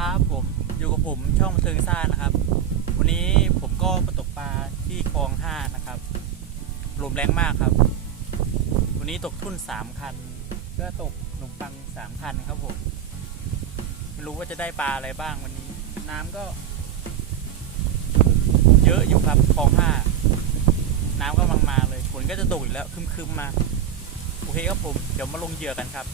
ครับผมอยู่กับผมช่องเทิงซ่านะครับ วันนี้ผมก็มาตกปลาที่คลองห้านะครับลมแรงมากครับ วันนี้ตกทุ่นสามคันก็ตกหนุ่มปังสามคันครับผมไม่รู้ว่าจะได้ปลาอะไรบ้างวันนี้ น้ำก็ เยอะอยู่ครับคลองห้าน้ำก็มังมาเลยฝนก็จะตกอีกแล้วคึมๆมาโอเคครับผม เดี๋ยวมาลงเหยื่อกันครับ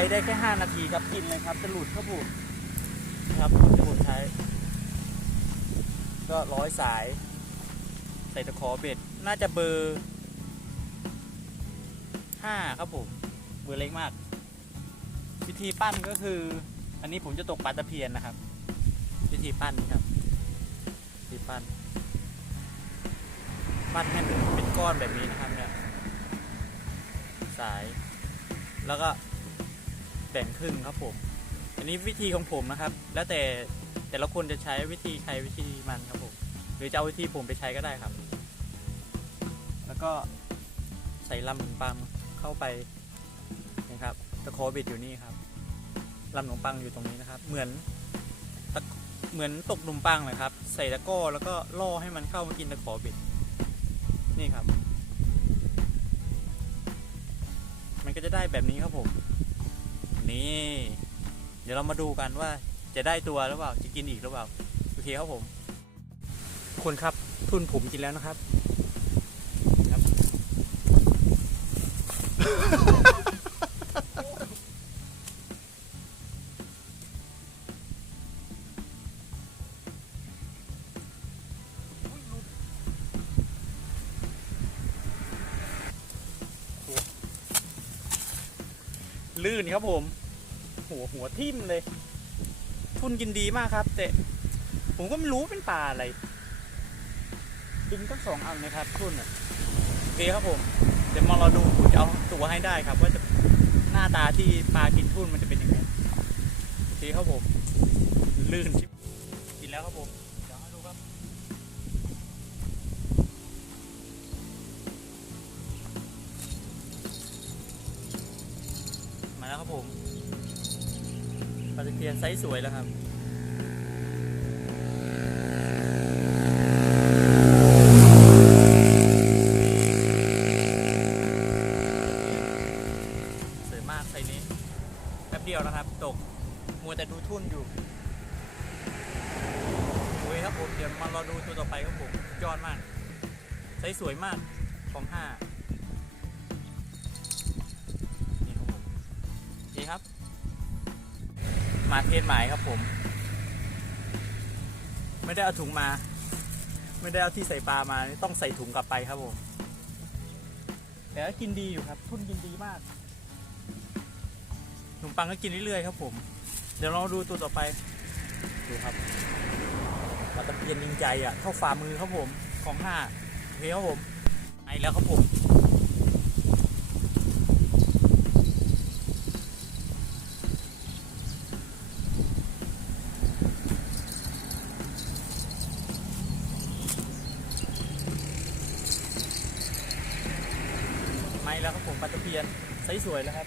ไปได้แค่ 5 นาทีครับกินเลยครับจะหลุดครับผมครับจะหลุดใช้ ก็ร้อยสาย ใส่ตะขอเบ็ด น่าจะเบอร์5ครับผมเบอร์เล็กมาก วิธีปั้นก็คือ อันนี้ผมจะตกปลาตะเพียนนะครับ วิธีปั้นครับวิธีปั้นปั้นให้มันเป็นก้อนแบบนี้นะครับเนี่ยสายแล้วก็ แบ่งครึ่งครับผม อันนี้วิธีของผมนะครับ แล้วแต่แต่ละคนจะใช้วิธีใครวิธีมันครับผม หรือจะเอาวิธีผมไปใช้ก็ได้ครับ แล้วก็ใส่ลำขนมปังเข้าไปนะครับตะขอบิดอยู่นี่ครับลำขนมปังอยู่ตรงนี้นะครับ เหมือนเหมือนตกขนมปังเลยครับ ใส่ตะก้อแล้วก็ล่อให้มันเข้ามากินตะขอบิด นี่ครับ มันก็จะได้แบบนี้ครับผม นี่ เดี๋ยวเรามาดูกันว่าจะได้ตัวหรือเปล่า จะกินอีกหรือเปล่า โอเคครับผมทุกคนครับ ทุนผมกินแล้วนะครับ ลื่นครับผม หัวหัวทิ่มเลย ทุนกินดีมากครับ แต่ผมก็ไม่รู้เป็นปลาอะไร ดึงทั้งสองอันนะครับ ทุนอะโอเคครับผม เดี๋ยวมาเราดูผมจะเอาตัวให้ได้ครับ ว่าจะหน้าตาที่ปลากินทุนมันจะเป็นยังไงโอเคครับผม ลื่นชิบกินแล้วครับผม ลาตะเพียนไซส์สวยแล้วครับสวยมากไซส์นี้แป๊บเดียวนะครับ ตกมัวแต่ดูทุ่นอยู่โอ้ยครับผม เดี๋ยวมารอดูตัวต่อไปครับผมยอดมากไซส์สวยมากของห้า มาเทศหมายครับผม ไม่ได้เอาถุงมา ไม่ได้เอาที่ใส่ปลามาต้องใส่ถุงกลับไปครับผมแต่ก็กินดีอยู่ครับ ทุนกินดีมากขนมปังก็กินเรื่อยๆครับ ผม เดี๋ยวเราดูตัวต่อไปดูครับปลาตะเพียนยิงใจอะเท่าฝ่ามือครับผมของห้าโอเคครับผมไอแล้วครับผม ไม่แล้วครับ ผมปลาตะเพียนไซส์สวยแล้วครับ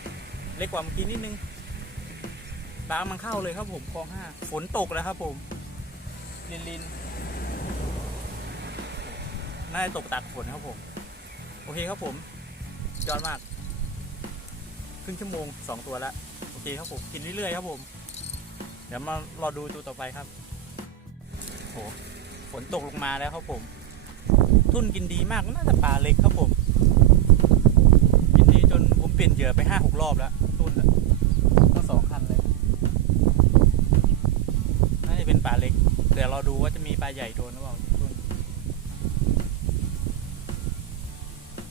เล็กกว่าเมื่อกี้นิดนึงปลามันเข้าเลยครับผมคลองห้าฝนตกแล้วครับผมลินลินน่าจะตกตากฝนครับผม โอเคครับผมยอดมากครึ่งชั่วโมงสองตัวแล้วโอเคครับผมกินเรื่อยๆครับผม เดี๋ยวมารอดูตัวต่อไปครับโหฝนตกลงมาแล้วครับผม ทุ่นกินดีมากน่าจะปลาเล็กครับผม กินดีจนผมเป ลี่ยนเหยื่อไปห้าหกรอบแล้วทุ่นอะทั้งสองคันเลยน่าจะเป็นปลาเล็ก เดี๋ยวเราดูว่าจะมีปลาใหญ่โดนหรือเปล่าทุ่น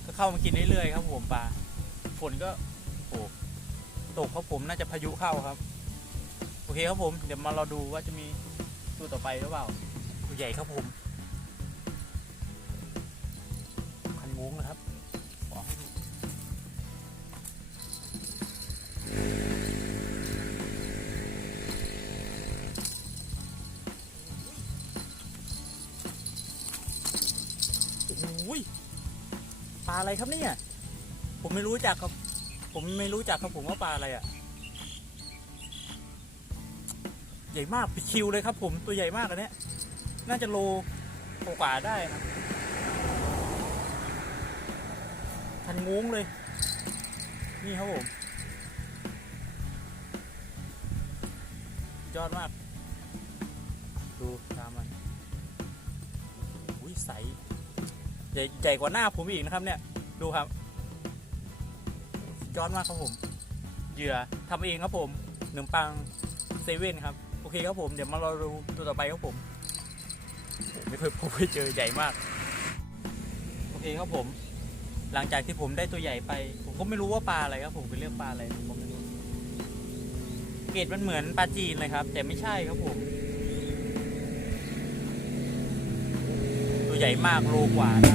ก็เข้ามากินเรื่อยๆครับผมปลาฝนก็โอ้ตกครับผมน่าจะพายุเข้าครับ โอเคครับผมเดี๋ยวมาเราดูว่าจะมีตัวต่อไปหรือเปล่าตัวใหญ่ครับผมคันงงนะครับ อะไรครับเนี่ย ผมไม่รู้จักครับ ผมไม่รู้จักครับผมว่าปลาอะไรอะ่ะ ใหญ่มากปิดคิวเลยครับ ผมตัวใหญ่มากอันเนี้ย น่าจะโลกว่าได้ครับทันงงเลย นี่ครับผมยอดมาก ดูตามมันอุ้ยใส ใหญ่ใหญ่กว่าหน้าผมอีกนะครับเนี่ย ดูครับยอดมากครับผม เหยื่อทำเองครับผมหนึ่งปังเซเว่นครับ โอเคครับผม เดี๋ยวมารอดูตัวต่อไปครับผมไม่เคยพบเคยเจอใหญ่มาก โอเคครับผม หลังจากที่ผมได้ตัวใหญ่ไป ผมก็ไม่รู้ว่าปลาอะไรครับผมเป็นเรื่องปลาอะไรผมไม่รู้เกรดมันเหมือนปลาจีนเลยครับ แต่ไม่ใช่ครับผม ตัวใหญ่มากโลกว่าได้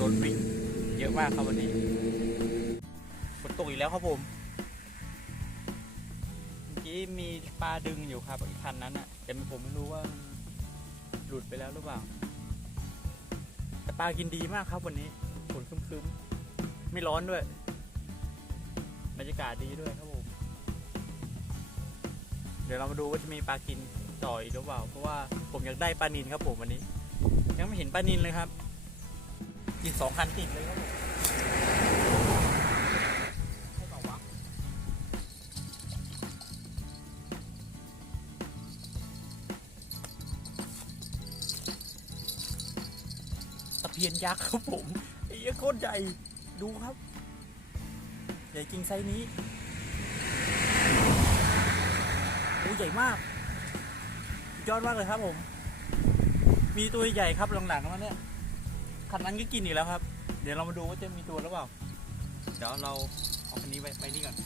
รถวิ่งเยอะมากครับวันนี้ฝนตกอีกแล้วครับผม เมื่อกี้มีปลาดึงอยู่ครับอีกคันนั้นอะแต่ผมไม่รู้ว่าหลุดไปแล้วหรือเปล่า แต่ปลากินดีมากครับวันนี้ฝนครึ้มๆ ไม่ร้อนด้วย บรรยากาศดีด้วยครับผม เดี๋ยวเรามาดูว่าจะมีปลากิน ต่ออีกหรือเปล่า เพราะว่าผมอยากได้ปลานินครับผมวันนี้ ยังไม่เห็นปลานินเลยครับกินสองคันติดเลยครับผมเปล่าวะตะเพียนยักษ์ครับผมไอ้ยโคตรใหญ่ดูครับ ใหญ่จริงไซส์นี้โอ้ใหญ่มาก ยอดมากเลยครับผม มีตัวใหญ่ครับหลังๆมาเนี่ยคันนั้นก็กินอีกแล้วครับ เดี๋ยวเรามาดูว่าจะมีตัวหรือเปล่า เดี๋ยวเราเอาคันนี้ไปไปนี่ก่อน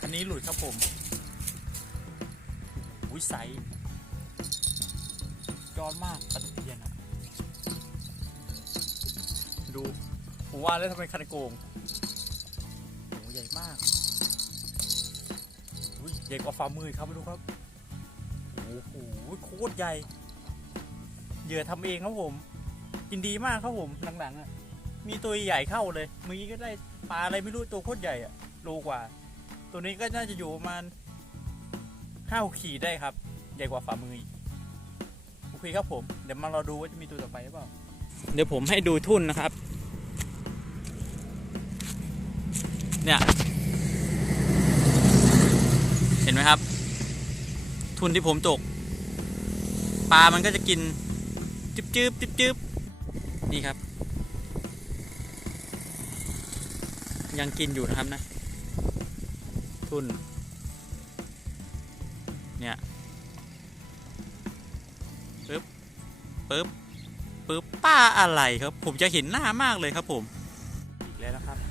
คันนี้หลุดครับผมอุ้ยใสยอดมากตะเพียนอะดูผมว่าแล้วทำไมคันโกงโหใหญ่มาก ใหญ่กว่าฝ่ามือครับมาดูครับโอ้โหโคตรใหญ่เหยื่อทำเองครับผมกินดีมากครับผมหลังๆอะมีตัวใหญ่เข้าเลยเมื่อกี้ก็ได้ปลาอะไรไม่รู้ตัวโคตรใหญ่อะโลกว่า ตัวนี้ก็น่าจะอยู่ประมาณห้าขีดได้ครับ ใหญ่กว่าฝ่ามืออีกโอเคครับผมเดี๋ยวมารอดูว่าจะมีตัวต่อไปหรือเปล่า เดี๋ยวผมให้ดูทุ่นนะครับ เนี่ย ห็นไหมครับ ทุนที่ผมตก ปลามันก็จะกินจึบจึบจึบจึบนี่ครับ ยังกินอยู่นะครับนะ ทุน เนี่ยปึ๊บปึ๊บปึ๊บป้าอะไรครับ ผมจะเห็นหน้ามากเลยครับผม อีกแล้วนะครับ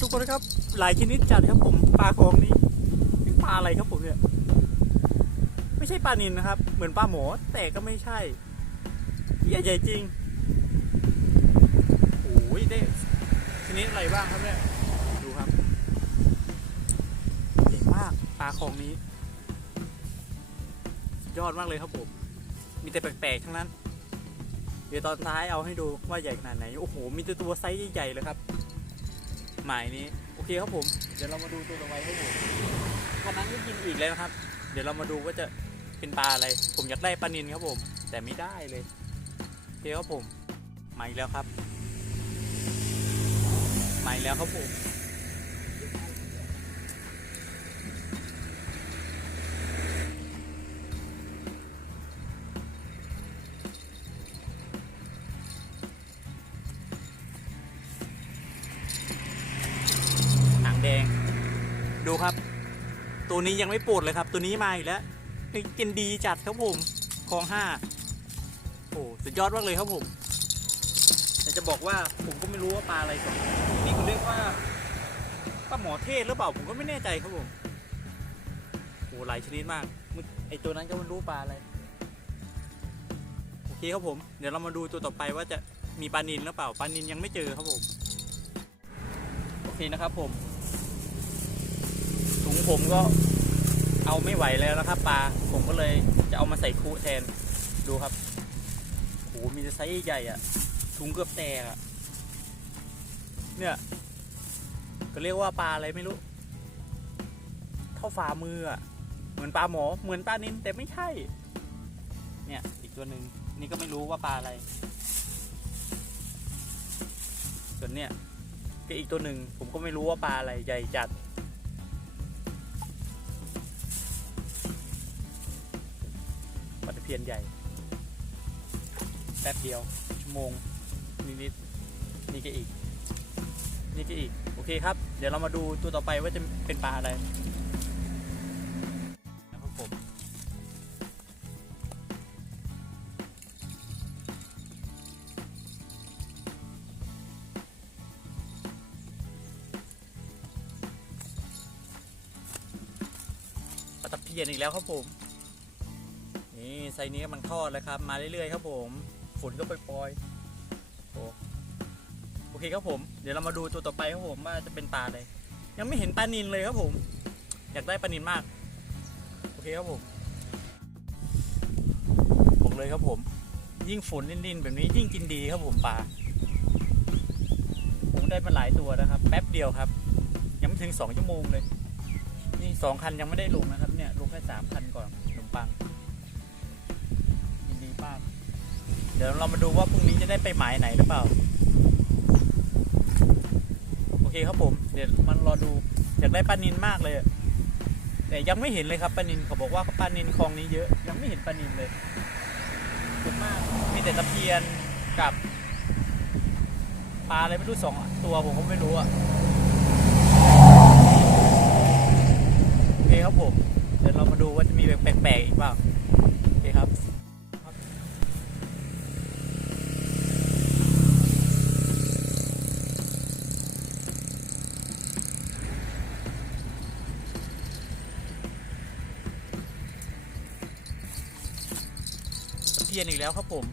ทุกคนนะครับ หลายชนิดจัดครับผมปลาคลองนี้เป็นปลาอะไรครับผมเนี่ย ไม่ใช่ปลานินนะครับ เหมือนปลาหมอแต่ก็ไม่ใช่ใหญ่ใหญ่จริงโอ้ยได้ชนิดอะไรบ้างครับเนี่ยดูครับใหญ่มากปลาคลองนี้ ยอดมากเลยครับผม มีแต่แปลกๆทั้งนั้น เดี๋ยวตอนท้ายเอาให้ดูว่าใหญ่ขนาดไหน โอ้โห มีแต่ตัวไซส์ใหญ่ๆเลยครับ หมายนี้ โอเคครับผม เดี๋ยวเรามาดูตัวต่อไปครับผมคันนั้นก็กินอีกแล้วนะครับ เดี๋ยวเรามาดูว่าจะเป็นปลาอะไร ผมอยากได้ปลานิลครับผม แต่ไม่ได้เลยโอเคครับผมมาอีกแล้วครับมาอีกแล้วครับผม ตัวนี้ยังไม่ปวดเลยครับ ตัวนี้มาอีกแล้วเฮ้ยกินดีจัดครับผมคลองห้าโอ้สุดยอดมากเลยครับผมแต่จะบอกว่าผมก็ไม่รู้ว่าปลาอะไรก่อนนี่เขาเรียกว่าปลาหมอเทศหรือเปล่าผมก็ไม่แน่ใจครับผมโอ้หลายชนิดมากไอตัวนั้นก็ไม่รู้ปลาอะไรโอเครับผม เดี๋ยวเรามาดูตัวต่อไปว่าจะมีปลานินหรือเปล่าปลานินยังไม่เจอครับผมโอเคนะครับผม ถุงผมก็เอาไม่ไหวแล้วนะครับปลาผมก็เลยจะเอามาใส่คุแทนดูครับโหมีไซส์ใหญ่อะถุงเกือบแตกอะเนี่ยก็เรียกว่าปลาอะไรไม่รู้ เท่าฝ่ามืออะเหมือนปลาหมอเหมือนปลานินแต่ไม่ใช่ เนี่ยอีกตัวหนึ่งนี่ก็ไม่รู้ว่าปลาอะไร ส่วนเนี่ยก็อีกตัวหนึ่งผมก็ไม่รู้ว่าปลาอะไรใหญ่จัด ปลาตะเพียนใหญ่แป๊บเดียว ชั่วโมงนิดๆนี่ก็อีก นี่ก็อีก โอเคครับ เดี๋ยวเรามาดูตัวต่อไปว่าจะเป็นปลาอะไรนะครับผมปลาตะเพียนอีกแล้วครับผม นี่ไซนี้กำลังทอดแล้วครับ มาเรื่อยๆครับผมฝนก็ปล่อยๆโอ้โอเคครับผม เดี๋ยวเรามาดูตัวต่อไปครับผมว่าจะเป็นปลาอะไรยังไม่เห็นปลานินเลยครับผม อยากได้ปลานินมาก โอเคครับผมบอกเลยครับผม ยิ่งฝนนินๆแบบนี้ยิ่งกินดีครับผมปลาผมได้มาหลายตัวนะครับ แป๊บเดียวครับ ยังไม่ถึงสองชั่วโมงเลย นี่สองคันยังไม่ได้ลงนะครับ เนี่ยลงแค่สามคันก่อน มาก เดี๋ยวเรามาดูว่าพรุ่งนี้จะได้ไปหมายไหนหรือเปล่า โอเคครับผม เดี๋ยวมันรอดูอยากได้ปลานินมากเลยแต่ยังไม่เห็นเลยครับปลานินเขาบอกว่าปลานินคลองนี้เยอะยังไม่เห็นปลานินเลยเยอะมากมีแต่ตะเพียนกับปลาอะไรไม่รู้สองตัวผมก็ไม่รู้อะโอเคครับผม เดี๋ยวเรามาดูว่าจะมีแบบแปลกๆอีกเปล่าียนอีกแล้วครับผม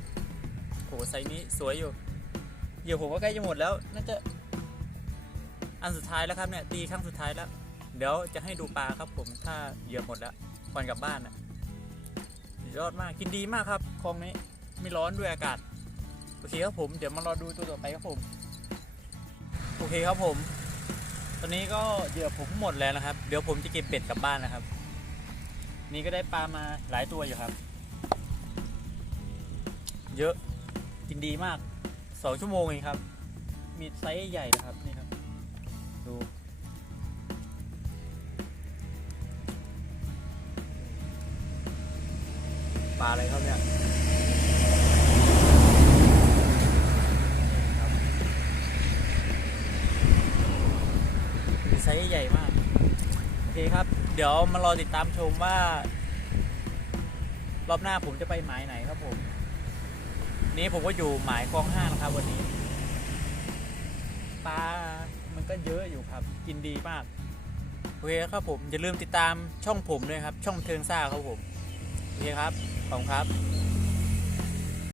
โหไซนี้สวยอยู่เหยื่อผมก็ใกล้จะหมดแล้วน่าจะอันสุดท้ายแล้วครับเนี่ยตีครั้งสุดท้ายแล้ว เดี๋ยวจะให้ดูปลาครับผมถ้าเหยื่อหมดแล้วก่อนกลับบ้านอะยอดมากกินดีมากครับคลองนี้ไม่ร้อนด้วยอากาศโอเคครับผมเดี๋ยวมารอดูตัวต่อไปครับผมโอเคครับผม ตอนนี้ก็เหยื่อผมหมดแล้วนะครับ เดี๋ยวผมจะเก็บเป็ดกลับบ้านนะครับ นี่ก็ได้ปลามาหลายตัวอยู่ครับ เยอะกินดีมากสองชั่วโมงเองครับ มีไซส์ใหญ่นะครับนี่ครับ ดูปลาอะไรครับเนี่ยไซส์ใหญ่มาก โอเคครับ เดี๋ยวมารอติดตามชมว่า รอบหน้าผมจะไปหมายไหนครับผม นี้ผมก็อยู่หมายคลองห้านะครับวันนี้ ปลา มันก็เยอะอยู่ครับ กินดีมากโอเคครับผม อย่าลืมติดตามช่องผมด้วยครับ ช่องเทิงซ่าครับผม โอเคครับ ขอบคุณครับ